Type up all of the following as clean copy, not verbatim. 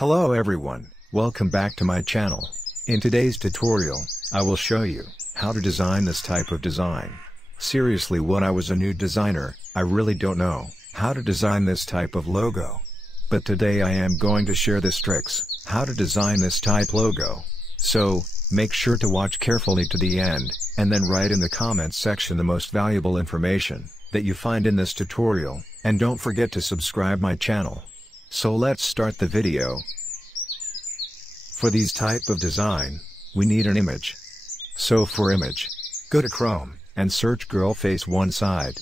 Hello everyone, welcome back to my channel. In today's tutorial, I will show you how to design this type of design. Seriously, when I was a new designer, I really don't know how to design this type of logo. But today I am going to share the tricks, how to design this type logo. So, make sure to watch carefully to the end, and then write in the comments section the most valuable information that you find in this tutorial, and don't forget to subscribe my channel. So let's start the video. For these type of design, we need an image. So for image, go to Chrome, and search girl face one side.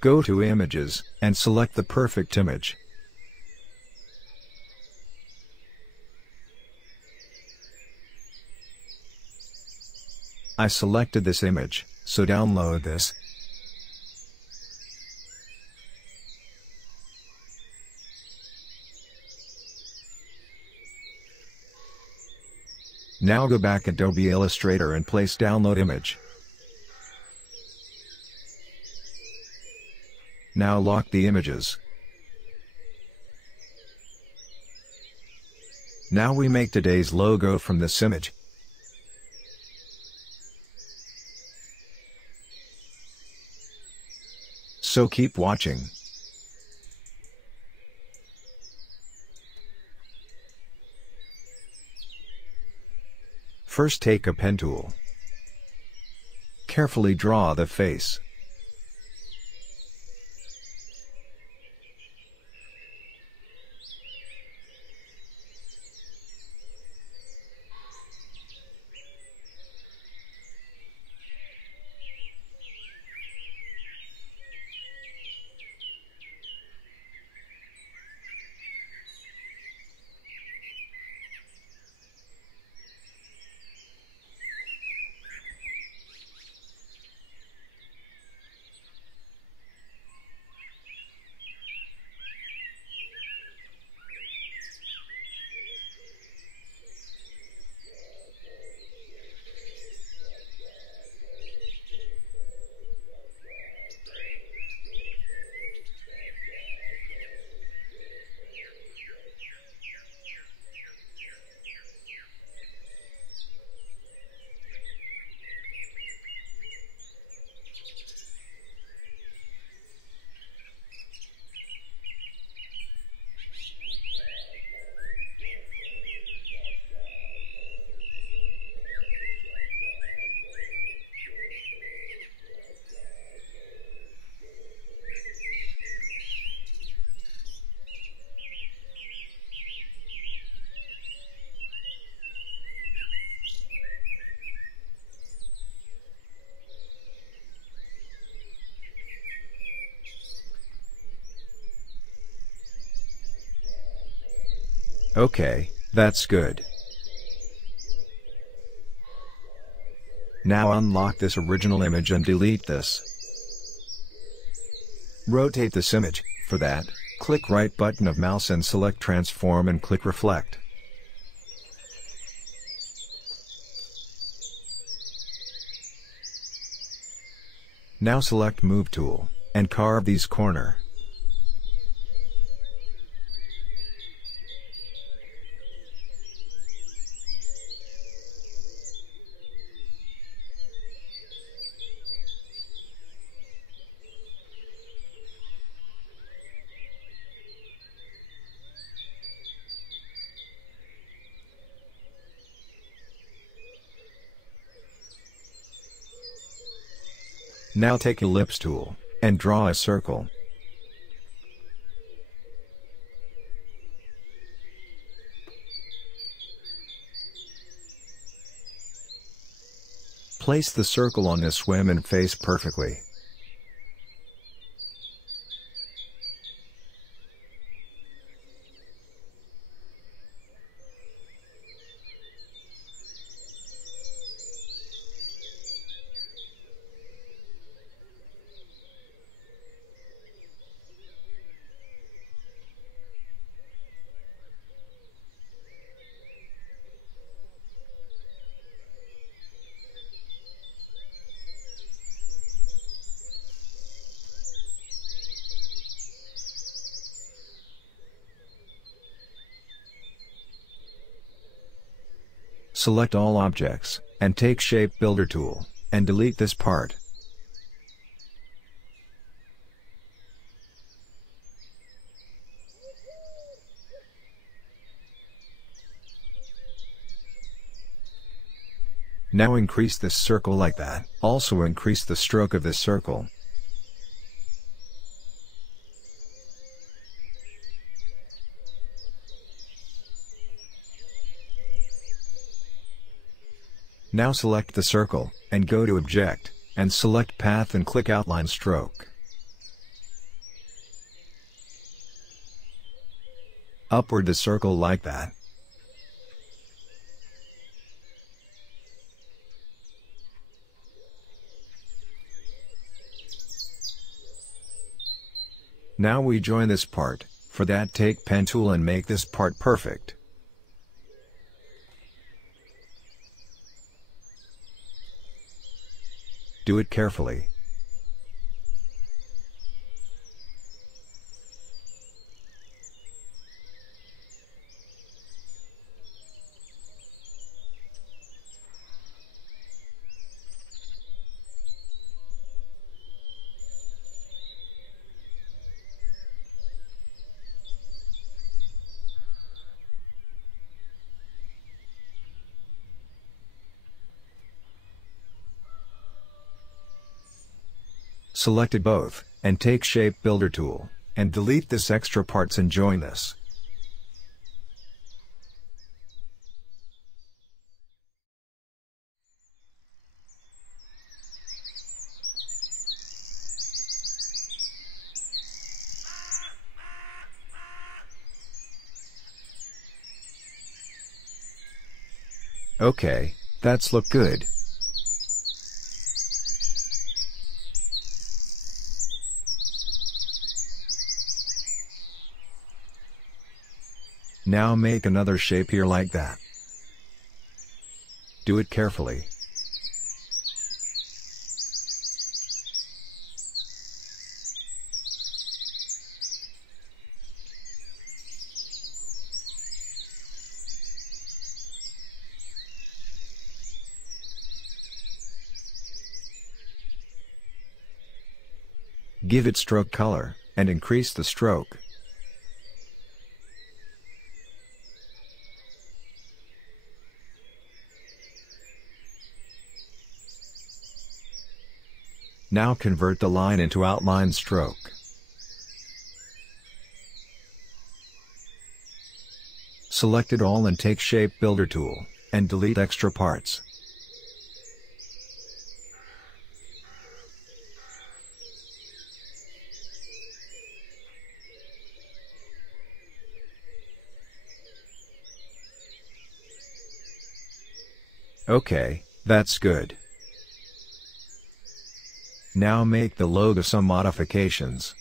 Go to images, and select the perfect image. I selected this image, so download this. Now go back Adobe Illustrator and place download image. Now lock the images. Now we make today's logo from this image. So keep watching. First, take a pen tool. Carefully draw the face. Okay, that's good. Now unlock this original image and delete this. Rotate this image. For that, click right button of mouse and select transform and click reflect. Now select move tool, and carve these corner. Now take ellipse tool, and draw a circle. Place the circle on this woman face perfectly. Select all objects, and take Shape Builder tool, and delete this part. Now increase this circle like that. Also increase the stroke of this circle. Now select the circle, and go to Object, and select Path and click Outline Stroke. Upward the circle like that. Now we join this part. For that, take Pen tool and make this part perfect. Do it carefully. Selected both, and take Shape Builder tool, and delete this extra parts and join this. Okay, that's look good. Now make another shape here like that. Do it carefully. Give it stroke color, and increase the stroke. Now convert the line into outline stroke. Select it all and take Shape Builder tool, and delete extra parts. Okay, that's good. Now make the logo some modifications.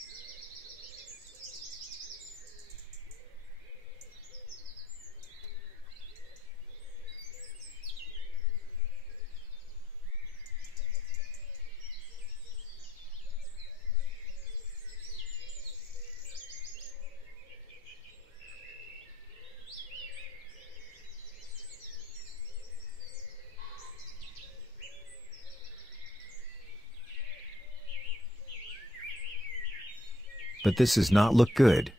But this does not look good.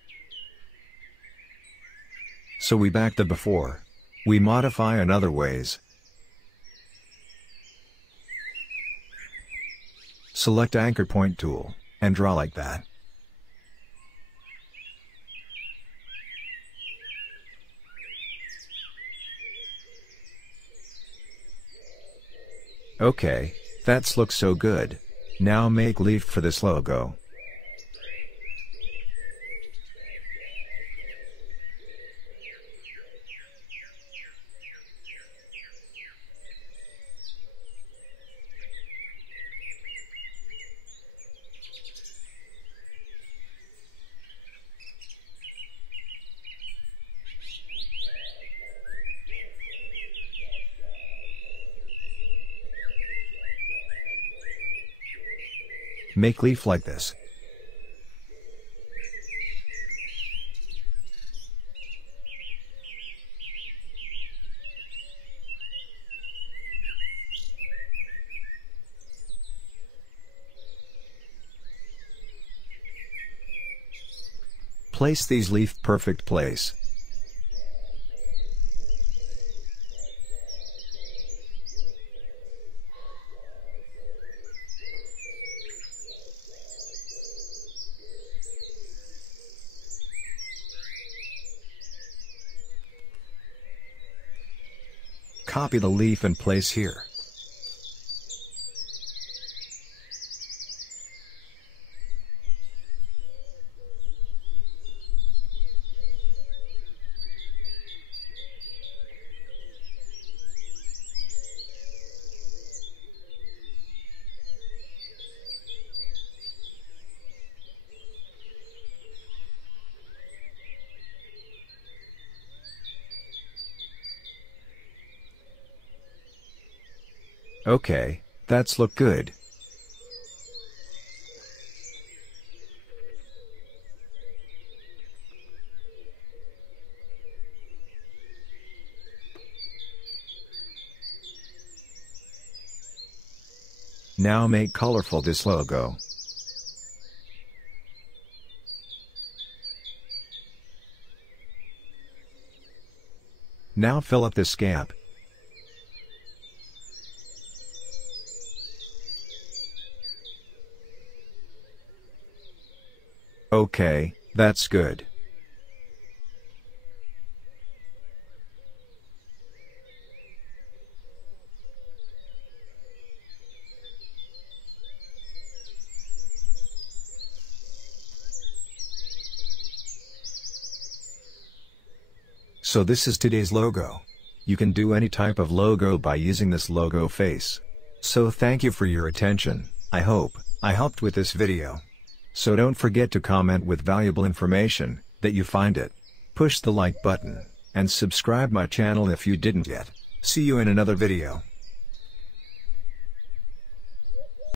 So we back the before. We modify in other ways. Select Anchor Point tool, and draw like that. Okay, that's looks so good. Now make leaf for this logo. Make leaf like this. Place these leaf perfect place. Copy the leaf and place here. Okay, that's look good. Now make colorful this logo. Now fill up this gap. Okay, that's good. So this is today's logo. You can do any type of logo by using this logo face. So thank you for your attention. I hope I helped with this video. So don't forget to comment with valuable information that you find it. Push the like button and subscribe my channel if you didn't yet. See you in another video.